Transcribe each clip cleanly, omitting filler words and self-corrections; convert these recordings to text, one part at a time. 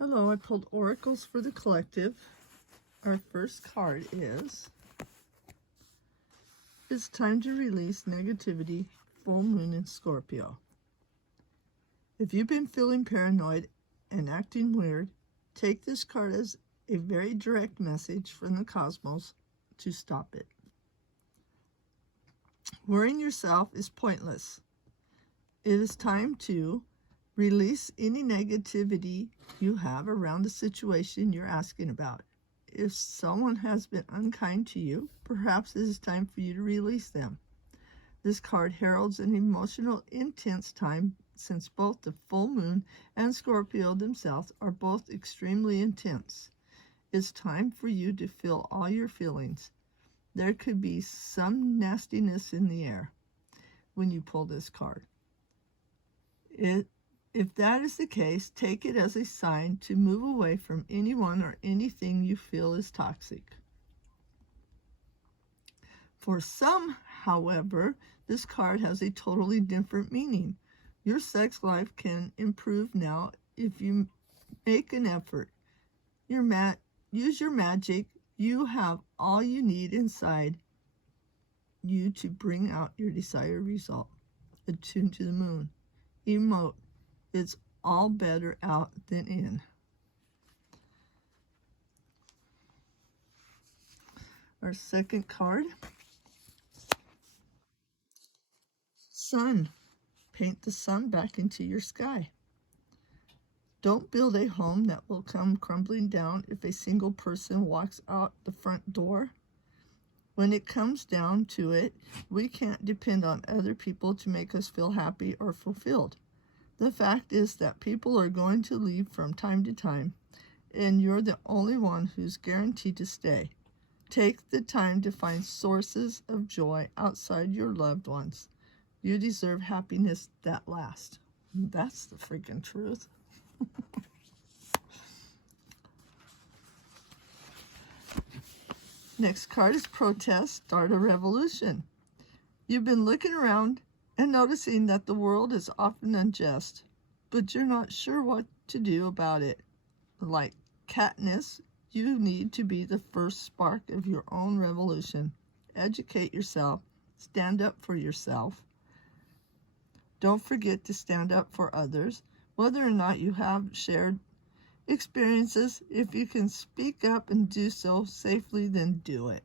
Hello, I pulled Oracles for the Collective. Our first card is, it's time to release negativity, full moon in Scorpio. If you've been feeling paranoid and acting weird, take this card as a very direct message from the cosmos to stop it. Worrying yourself is pointless. It is time to release any negativity you have around the situation you're asking about. If someone has been unkind to you, perhaps it is time for you to release them. This card heralds an emotional, intense time since both the full moon and Scorpio themselves are both extremely intense. It's time for you to feel all your feelings. There could be some nastiness in the air when you pull this card. If that is the case, take it as a sign to move away from anyone or anything you feel is toxic. For some, however, this card has a totally different meaning. Your sex life can improve now if you make an effort. Use your magic. You have all you need inside you to bring out your desired result. Attune to the moon. Emote. It's all better out than in. Our second card, Sun. Paint the sun back into your sky. Don't build a home that will come crumbling down if a single person walks out the front door. When it comes down to it, we can't depend on other people to make us feel happy or fulfilled. The fact is that people are going to leave from time to time, and you're the only one who's guaranteed to stay. Take the time to find sources of joy outside your loved ones. You deserve happiness that lasts. That's the freaking truth. Next card is Protest, Start a Revolution. You've been looking around and noticing that the world is often unjust, but you're not sure what to do about it. Like Katniss, you need to be the first spark of your own revolution. Educate yourself. Stand up for yourself. Don't forget to stand up for others, whether or not you have shared experiences. If you can speak up and do so safely, then do it.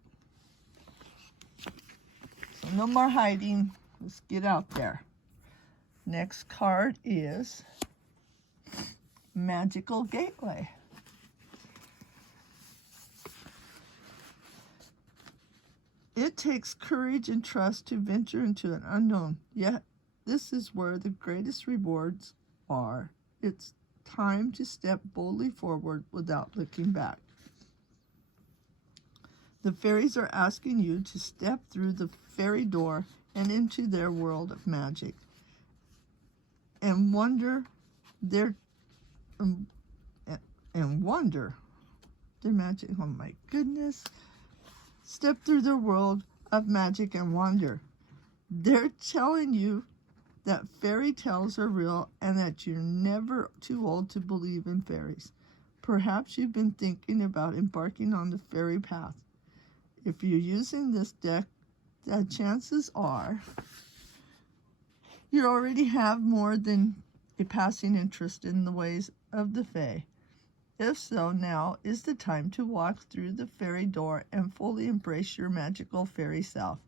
So no more hiding. Let's get out there. Next card is Magical Gateway. It takes courage and trust to venture into an unknown, yet this is where the greatest rewards are. It's time to step boldly forward without looking back. The fairies are asking you to step through the fairy door and into their world of magic and wonder their magic. Oh my goodness. Step through their world of magic and wonder. They're telling you that fairy tales are real and that you're never too old to believe in fairies. Perhaps you've been thinking about embarking on the fairy path. If you're using this deck, the chances are you already have more than a passing interest in the ways of the fae. If so, now is the time to walk through the fairy door and fully embrace your magical fairy self.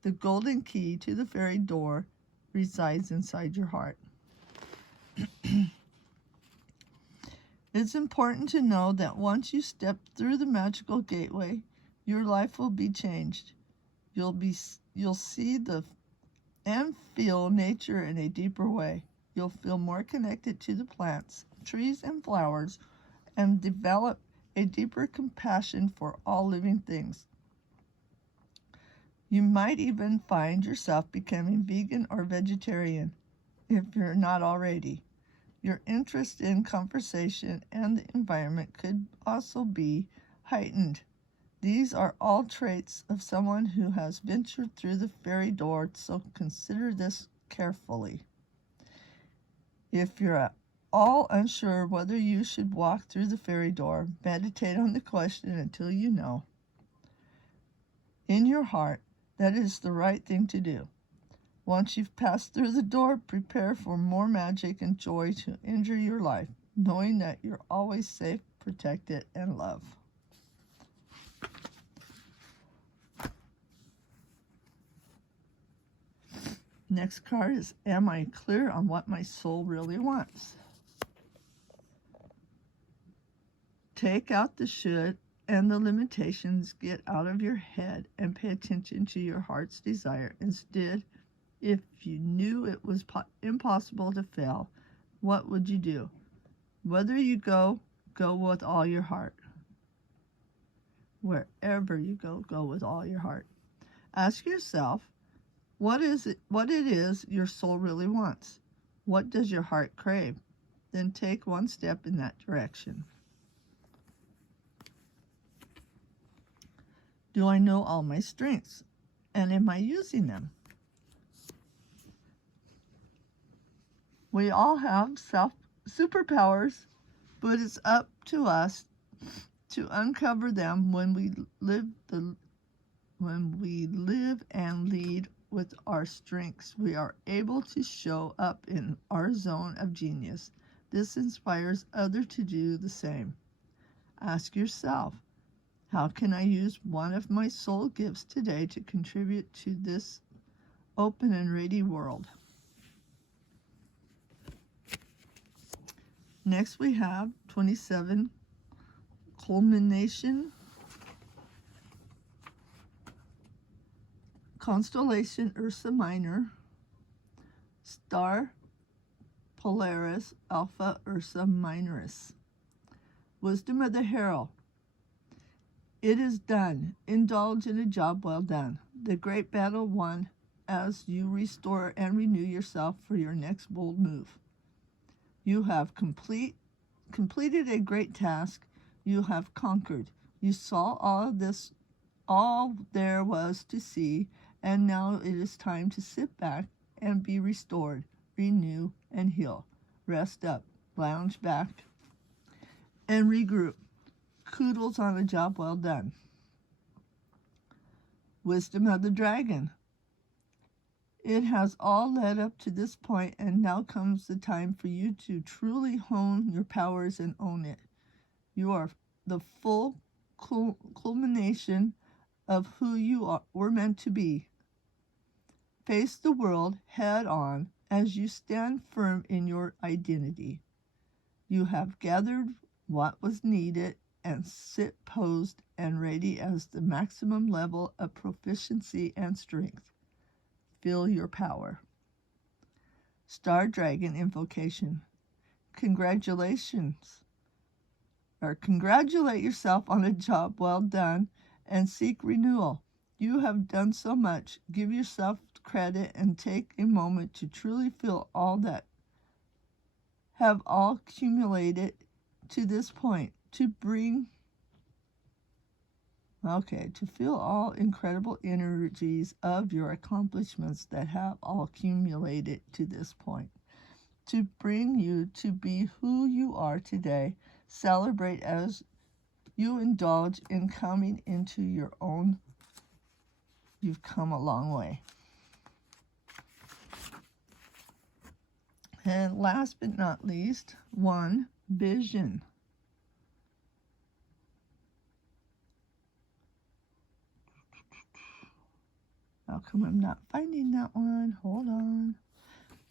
The golden key to the fairy door resides inside your heart. It's important to know that once you step through the magical gateway, your life will be changed. You'll see and feel nature in a deeper way. You'll feel more connected to the plants, trees, and flowers, and develop a deeper compassion for all living things. You might even find yourself becoming vegan or vegetarian if you're not already. Your interest in conversation and the environment could also be heightened. These are all traits of someone who has ventured through the fairy door, so consider this carefully. If you're all unsure whether you should walk through the fairy door, meditate on the question until you know in your heart that is the right thing to do. Once you've passed through the door, prepare for more magic and joy to enter your life, knowing that you're always safe, protected, and loved. Next card is, am I clear on what my soul really wants? Take out the should and the limitations, get out of your head and pay attention to your heart's desire. Instead, if you knew it was impossible to fail, what would you do? Whether you go with all your heart. Wherever you go with all your heart. Ask yourself, what it is your soul really wants? What does your heart crave? Then take one step in that direction. Do I know all my strengths? And am I using them? We all have superpowers, but it's up to us to uncover them when we live and lead with our strengths. We are able to show up in our zone of genius. This inspires others to do the same. Ask yourself, how can I use one of my soul gifts today to contribute to this open and ready world? Next we have 27, culmination, constellation Ursa Minor, star Polaris Alpha Ursa Minoris. Wisdom of the Herald. It is done. Indulge in a job well done. The great battle won as you restore and renew yourself for your next bold move. You have completed a great task. You have conquered. You saw all there was to see, and now it is time to sit back and be restored, renew, and heal. Rest up, lounge back, and regroup. Kudos on a job well done. Wisdom of the Dragon. It has all led up to this point, and now comes the time for you to truly hone your powers and own it. You are the full culmination of who you were meant to be. Face the world head on as you stand firm in your identity. You have gathered what was needed and sit posed and ready as the maximum level of proficiency and strength. Feel your power. Star Dragon Invocation. Congratulate yourself on a job well done and seek renewal. You have done so much. Give yourself credit and take a moment to truly feel all that have all accumulated to this point. To feel all incredible energies of your accomplishments that have all accumulated to this point. To bring you to be who you are today. Celebrate as you indulge in coming into your own. You've come a long way. And last but not least, 1, vision. How come I'm not finding that one? Hold on.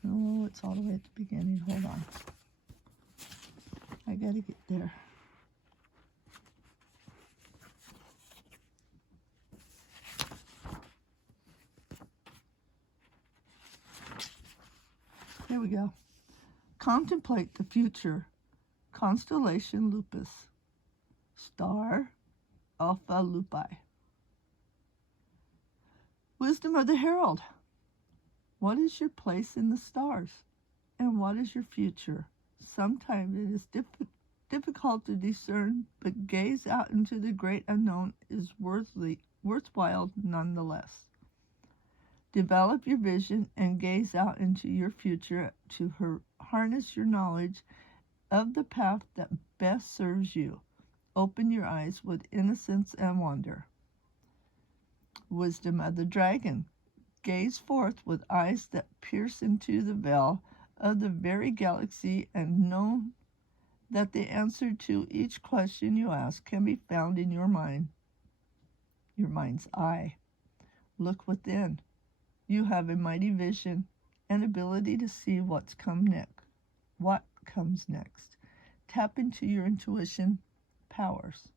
No, it's all the way at the beginning. Hold on. I gotta get there. Here we go. Contemplate the future. Constellation Lupus. Star Alpha Lupi. Wisdom of the Herald. What is your place in the stars? And what is your future? Sometimes it is difficult to discern, but gaze out into the great unknown is worthwhile nonetheless. Develop your vision and gaze out into your future to harness your knowledge of the path that best serves you. Open your eyes with innocence and wonder. Wisdom of the dragon. Gaze forth with eyes that pierce into the veil of the very galaxy and know that the answer to each question you ask can be found in your mind's eye. Look within. You have a mighty vision and ability to see what comes next. Tap into your intuitive powers.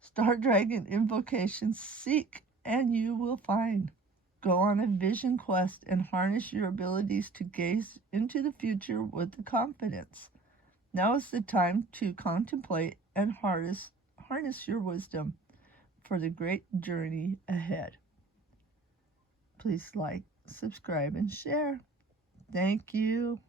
Star Dragon invocation. Seek and you will find. Go on a vision quest and harness your abilities to gaze into the future with confidence. Now is the time to contemplate and harness your wisdom for the great journey ahead. Please like, subscribe, and share. Thank you.